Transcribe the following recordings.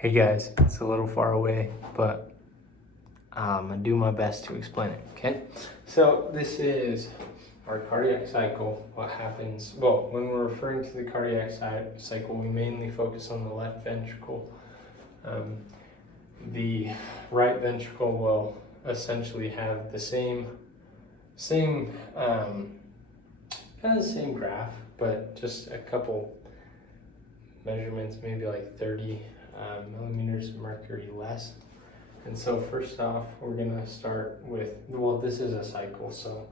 Hey guys, it's a little far away, but I'm gonna do my best to explain it, okay? So this is our cardiac cycle. What happens, well, when we're referring to the cardiac cycle, we mainly focus on the left ventricle. The right ventricle will essentially have the same kind of the same graph, but just a couple measurements, maybe like 30 millimeters of mercury less. And so first off, we're gonna start with, well, this is a cycle, so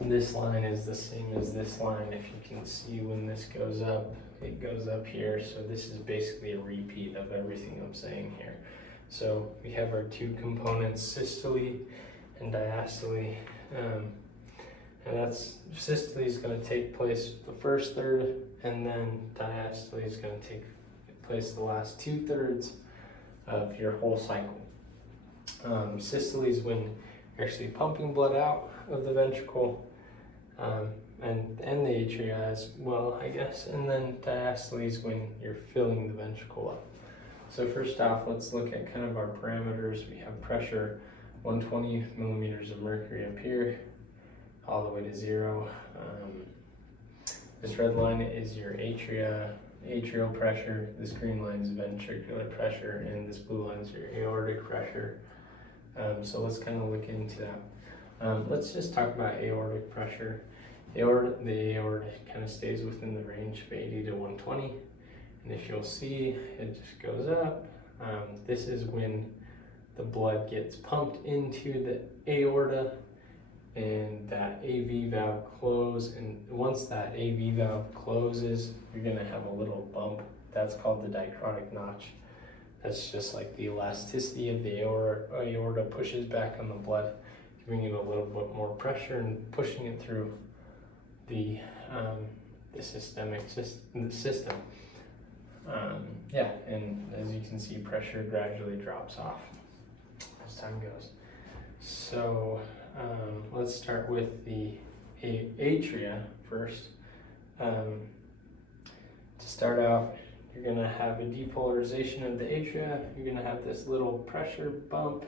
this line is the same as this line. If you can see, when this goes up, it goes up here. So this is basically a repeat of everything I'm saying here. So we have our two components, systole and diastole. And that's, systole is going to take place the first third, and then diastole is going to take place the last 2/3 of your whole cycle. Systole is when you're actually pumping blood out of the ventricle, and the atria as well, I guess. And then diastole is when you're filling the ventricle up. So first off, let's look at kind of our parameters. We have pressure, 120 millimeters of mercury up here, all the way to 0. This red line is your atrial pressure, this green line is ventricular pressure, and this blue line is your aortic pressure. So let's kind of look into that. Let's just talk about aortic pressure. The aorta kind of stays within the range of 80 to 120, and if you'll see, it just goes up. This is when the blood gets pumped into the aorta, and that AV valve closes, and once that AV valve closes, you're going to have a little bump. That's called the dicrotic notch. That's just like the elasticity of the aorta pushes back on the blood, giving it a little bit more pressure and pushing it through the system. And as you can see, pressure gradually drops off as time goes. So let's start with the atria first. To start out, you're going to have a depolarization of the atria. You're going to have this little pressure bump,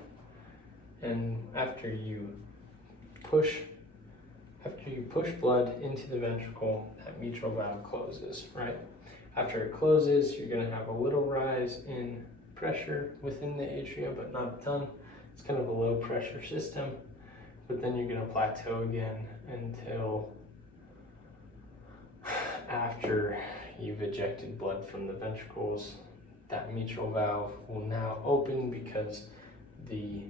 and after you push blood into the ventricle, that mitral valve closes, right? After it closes, you're going to have a little rise in pressure within the atria, but not a ton. It's kind of a low pressure system, but then you're going to plateau again until after you've ejected blood from the ventricles. That mitral valve will now open because the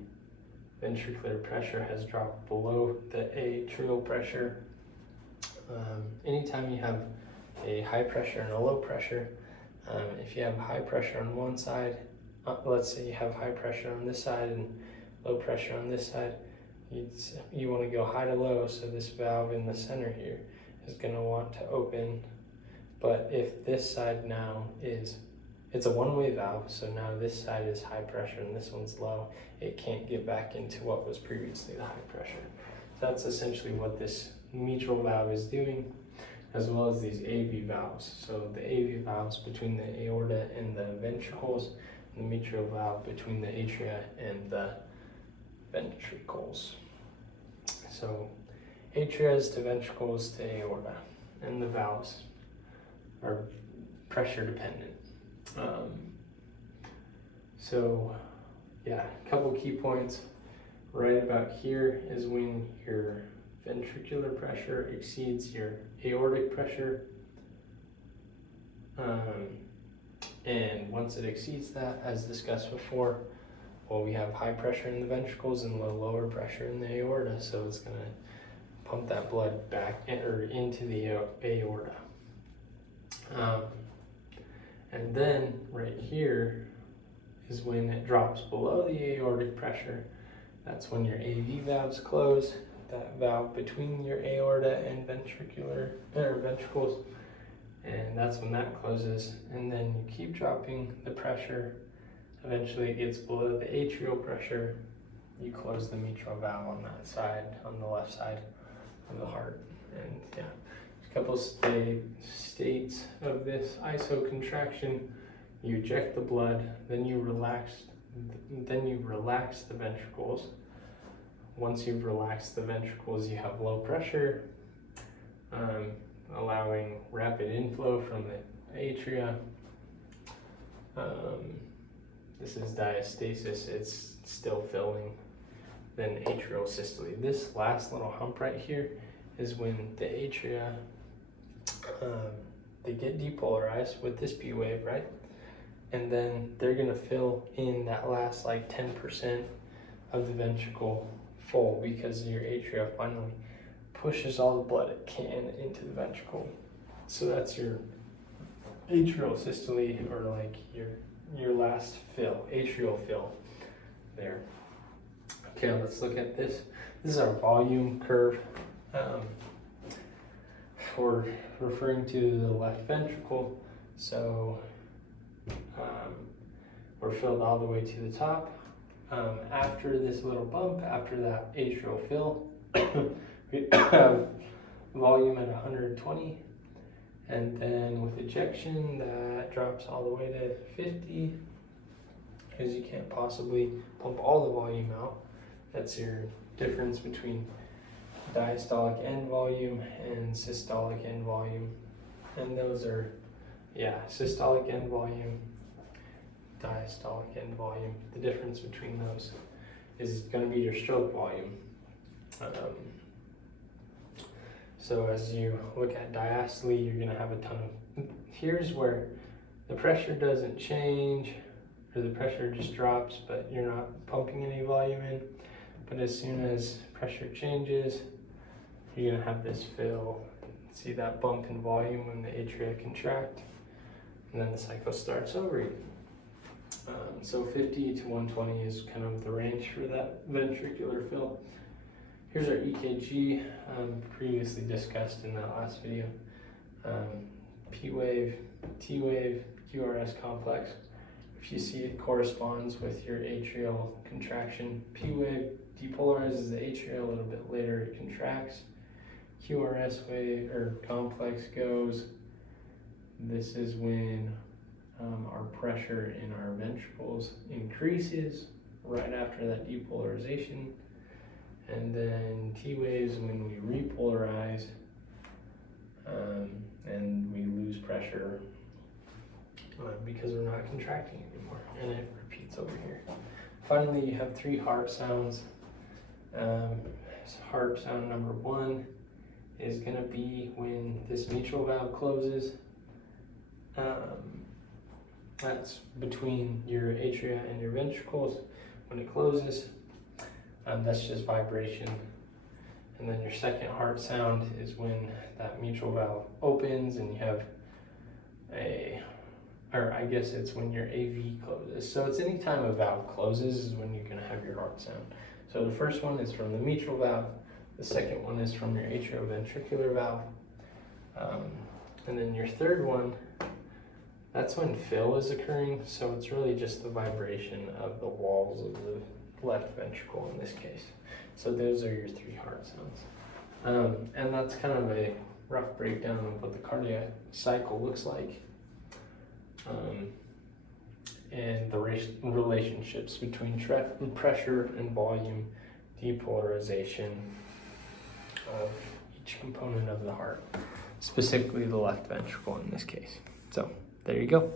ventricular pressure has dropped below the atrial pressure. Anytime you have a high pressure and a low pressure, if you have high pressure on one side, let's say you have high pressure on this side and low pressure on this side, you want to go high to low, so this valve in the center here is going to want to open. But if this side now it's a one-way valve, so now this side is high pressure and this one's low, it can't get back into what was previously the high pressure. So that's essentially what this mitral valve is doing, as well as these AV valves. So the AV valves between the aorta and the ventricles, and the mitral valve between the atria and the ventricles. So atria to ventricles to aorta, and the valves are pressure dependent. So yeah, a couple key points. Right about here is when your ventricular pressure exceeds your aortic pressure. And once it exceeds that, as discussed before, well, we have high pressure in the ventricles and lower pressure in the aorta, so it's going to pump that blood back into the aorta. And then right here is when it drops below the aortic pressure. That's when your AV valves close, that valve between your aorta and ventricles, and that's when that closes. And then you keep dropping the pressure. Eventually it gets below the atrial pressure. You close the mitral valve on that side, on the left side of the heart. And yeah, there's a couple states of this isocontraction. You eject the blood, then you relax the ventricles. Once you've relaxed the ventricles, you have low pressure, allowing rapid inflow from the atria. This is diastasis, it's still filling. Then atrial systole. This last little hump right here is when the atria, they get depolarized with this P wave, right? And then they're gonna fill in that last like 10% of the ventricle full because your atria finally pushes all the blood it can into the ventricle. So that's your atrial systole, or like your last fill, atrial fill there. Okay, let's look at this. This is our volume curve. We're referring to the left ventricle. So we're filled all the way to the top. After this little bump, after that atrial fill, we have volume at 120. And then with ejection, that drops all the way to 50, because you can't possibly pump all the volume out. That's your difference between diastolic end volume and systolic end volume. And those are, systolic end volume, diastolic end volume. The difference between those is going to be your stroke volume. So as you look at diastole, you're going to have a ton of, here's where the pressure doesn't change, or the pressure just drops, but you're not pumping any volume in. But as soon as pressure changes, you're going to have this fill. See that bump in volume when the atria contract, and then the cycle starts over. So 50 to 120 is kind of the range for that ventricular fill. Here's our EKG, previously discussed in that last video. P wave, T wave, QRS complex. If you see it corresponds with your atrial contraction. P wave depolarizes the atria a little bit later, it contracts. QRS wave or complex goes. This is when our pressure in our ventricles increases right after that depolarization. And then T waves when we repolarize and we lose pressure because we're not contracting anymore, and it repeats over here. Finally, you have 3 heart sounds. Heart sound number 1 is going to be when this mitral valve closes. That's between your atria and your ventricles. When it closes, that's just vibration. And then your second heart sound is when that mitral valve opens and you have it's when your AV closes. So it's any time a valve closes is when you're gonna have your heart sound. So the first one is from the mitral valve. The second one is from your atrioventricular valve. And then your third one, that's when fill is occurring. So it's really just the vibration of the walls of the left ventricle in this case. So those are your 3 heart sounds. And that's kind of a rough breakdown of what the cardiac cycle looks like. And the relationships between pressure and volume, depolarization of each component of the heart, specifically the left ventricle in this case. So there you go.